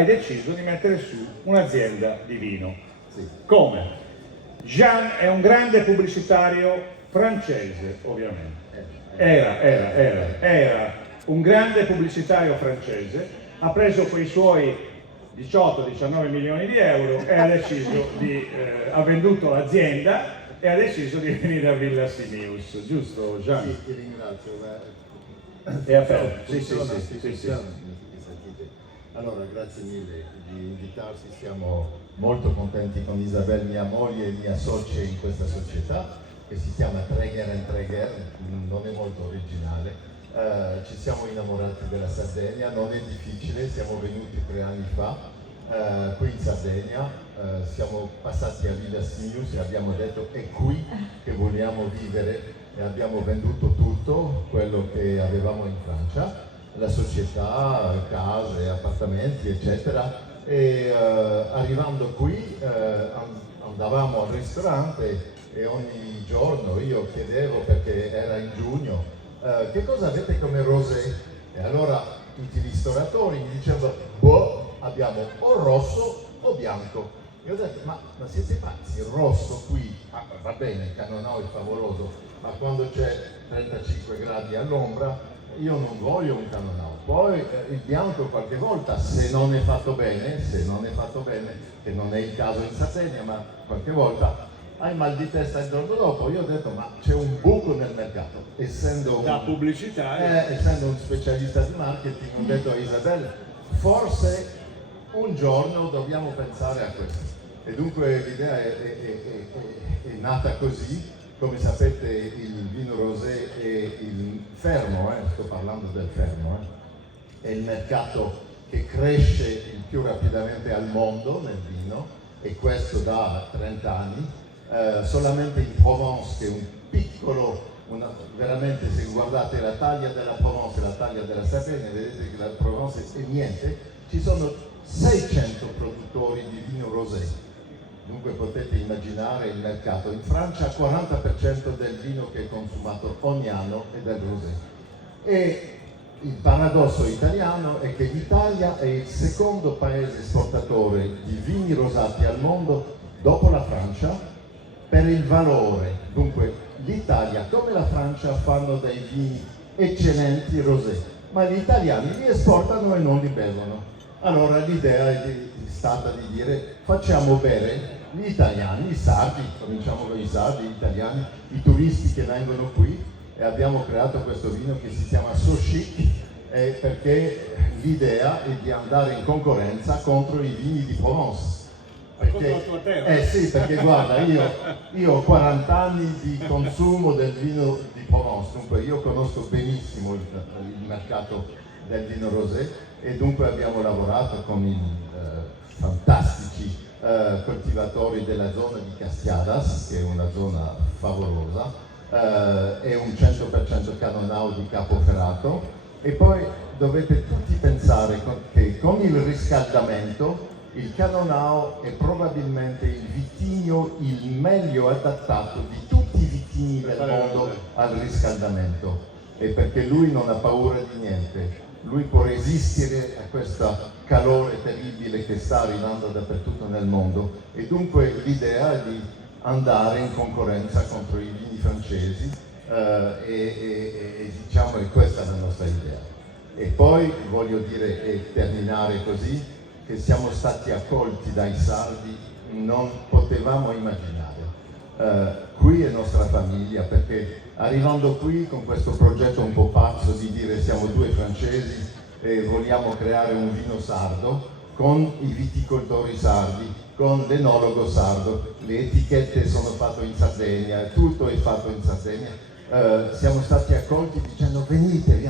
hai deciso di mettere su un'azienda di vino. Sì. Come? Jean è un grande pubblicitario francese, ovviamente. Era un grande pubblicitario francese, ha preso quei suoi 18-19 milioni di euro e ha deciso ha venduto l'azienda e ha deciso di venire a Villa Simius, giusto Jean? Sì, ti ringrazio. È aperto, sì. Allora, grazie mille di invitarci, siamo molto contenti con Isabel, mia moglie e mia socia in questa società che si chiama Träger & Träger, non è molto originale. Ci siamo innamorati della Sardegna, non è difficile, siamo venuti 3 anni fa qui in Sardegna, siamo passati a Villa Simius e abbiamo detto è qui che vogliamo vivere e abbiamo venduto tutto quello che avevamo in Francia, la società, case, appartamenti eccetera, e arrivando qui andavamo al ristorante e ogni giorno io chiedevo, perché era in giugno, che cosa avete come rosé? E allora tutti i ristoratori mi dicevano boh, abbiamo o rosso o bianco. E ho detto ma siete pazzi, il rosso qui va bene, Cannonau è favoloso, ma quando c'è 35 gradi all'ombra io non voglio un Cannonau. Poi il bianco qualche volta, se non è fatto bene, che non è il caso in Sardegna, ma qualche volta hai mal di testa il giorno dopo. Io ho detto ma c'è un buco nel mercato, essendo un specialista di marketing, ho detto a Isabella forse un giorno dobbiamo pensare a questo, e dunque l'idea è nata così. Come sapete il vino rosé è il fermo, sto parlando del fermo, è il mercato che cresce il più rapidamente al mondo nel vino, e questo da 30 anni. Solamente in Provence, che è un piccolo, veramente se guardate la taglia della Provence e la taglia della Sardegna, vedete che la Provence è niente, ci sono 600 produttori di vino rosé. Dunque potete immaginare il mercato. In Francia il 40% del vino che è consumato ogni anno è del rosé. E il paradosso italiano è che l'Italia è il secondo paese esportatore di vini rosati al mondo dopo la Francia per il valore. Dunque l'Italia come la Francia fanno dei vini eccellenti rosé, ma gli italiani li esportano e non li bevono. Allora l'idea è stata di dire facciamo bere gli italiani, i sardi, cominciamo con i sardi, gli italiani, i turisti che vengono qui, e abbiamo creato questo vino che si chiama So Chic, perché l'idea è di andare in concorrenza contro i vini di Provence. Contro la tua terra? Sì, perché guarda, io ho 40 anni di consumo del vino di Provence, dunque io conosco benissimo il mercato del vino rosé, e dunque abbiamo lavorato con i fantastici coltivatori della zona di Castiadas, che è una zona favolosa, è un 100% Cannonau di Capoferrato, e poi dovete tutti pensare che con il riscaldamento il Cannonau è probabilmente il vitigno il meglio adattato di tutti i vitigni del mondo al riscaldamento, e perché lui non ha paura di niente. Lui può resistere a questo calore terribile che sta arrivando dappertutto nel mondo, e dunque l'idea è di andare in concorrenza contro i vini francesi, e diciamo che questa è la nostra idea. E poi voglio dire, e terminare così, che siamo stati accolti dai sardi, non potevamo immaginare. Qui è nostra famiglia, perché arrivando qui con questo progetto un po' pazzo di dire siamo 2 francesi e vogliamo creare un vino sardo con i viticoltori sardi, con l'enologo sardo, le etichette sono fatte in Sardegna, tutto è fatto in Sardegna, siamo stati accolti dicendo venite, vi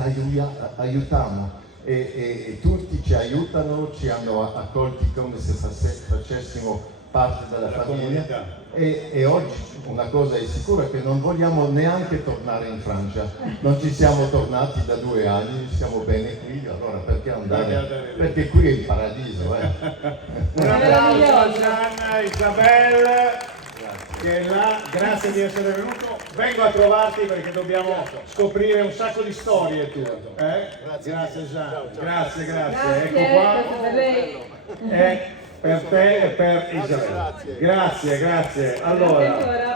aiutiamo, e tutti ci aiutano, ci hanno accolti come se facessimo parte della famiglia, e oggi una cosa è sicura, che non vogliamo neanche tornare in Francia, non ci siamo tornati da 2 anni, siamo bene qui, allora perché andare? Perché qui è il paradiso. Un applauso a Gian, Isabel, che è là, grazie di essere venuto, vengo a trovarti perché dobbiamo scoprire un sacco di storie tue. Grazie Gian, grazie, ecco qua. è per te e per Isabella. Grazie, grazie. Allora,